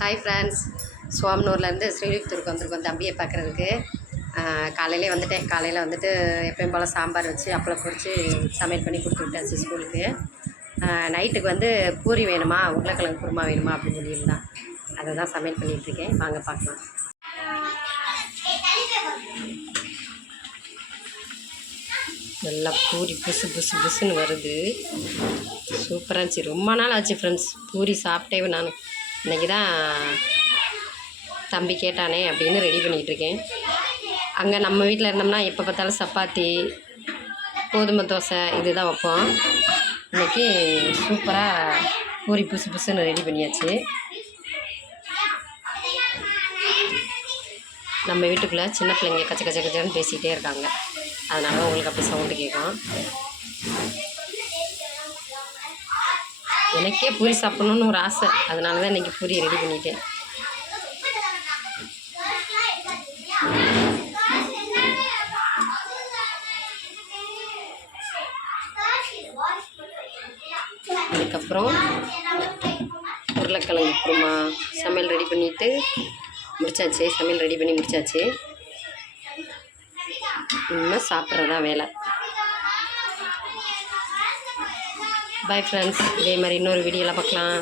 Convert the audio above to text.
Hi friends, சோமனூர்லேருந்து ஸ்ரீவில்லிபுத்தூருக்கு வந்திருக்கோம் தம்பியை பார்க்குறதுக்கு. காலையிலே வந்துட்டேன். காலையில் வந்துட்டு எப்பயும் போல் சாம்பார் வச்சு அப்பளம் பொரித்து சமையல் பண்ணி கொடுத்து விட்டாச்சு ஸ்கூலுக்கு. நைட்டுக்கு வந்து பூரி வேணுமா, உருளைக்கிழங்கு குருமா வேணுமா அப்படின்னு சொல்லியிருந்தான். அதை தான் சமையல் பண்ணிகிட்ருக்கேன். வாங்க பார்க்கலாம். நல்லா பூரி புசு புசு புசுன்னு வருது. சூப்பராக இருந்துச்சு. ரொம்ப நாள் ஆச்சு ஃப்ரெண்ட்ஸ் பூரி சாப்பிட்டே. நான் இன்றைக்கி தான் தம்பி கேட்டானே அப்படின்னு ரெடி பண்ணிகிட்ருக்கேன். அங்கே நம்ம வீட்டில் இருந்தோம்னா எப்போ பார்த்தாலும் சப்பாத்தி, கோதுமை தோசை இது தான் வைப்போம். இன்றைக்கி சூப்பராக பூரி புசு புசுன்னு ரெடி பண்ணியாச்சு. நம்ம வீட்டுக்குள்ளே சின்ன பிள்ளைங்க கச்ச கச்ச கச்சன்னு பேசிகிட்டே இருக்காங்க. அதனால உங்களுக்கு அப்படி சவுண்டு கேட்கும். எனக்கே பூரி சாப்பிட்ணுன்னு ஒரு ஆசை. அதனால தான் இன்றைக்கி பூரி ரெடி பண்ணிட்டேன். அதுக்கப்புறம் உருளைக்கிழங்கு குருமா சமையல் ரெடி பண்ணிவிட்டு முடிச்சாச்சு. சமையல் ரெடி பண்ணி முடிச்சாச்சு. இன்னும் சாப்பிட்றதா வேலை. பை ஃப்ரெண்ட்ஸ், இதே மாதிரி இன்னொரு வீடியோவில் பார்க்கலாம்.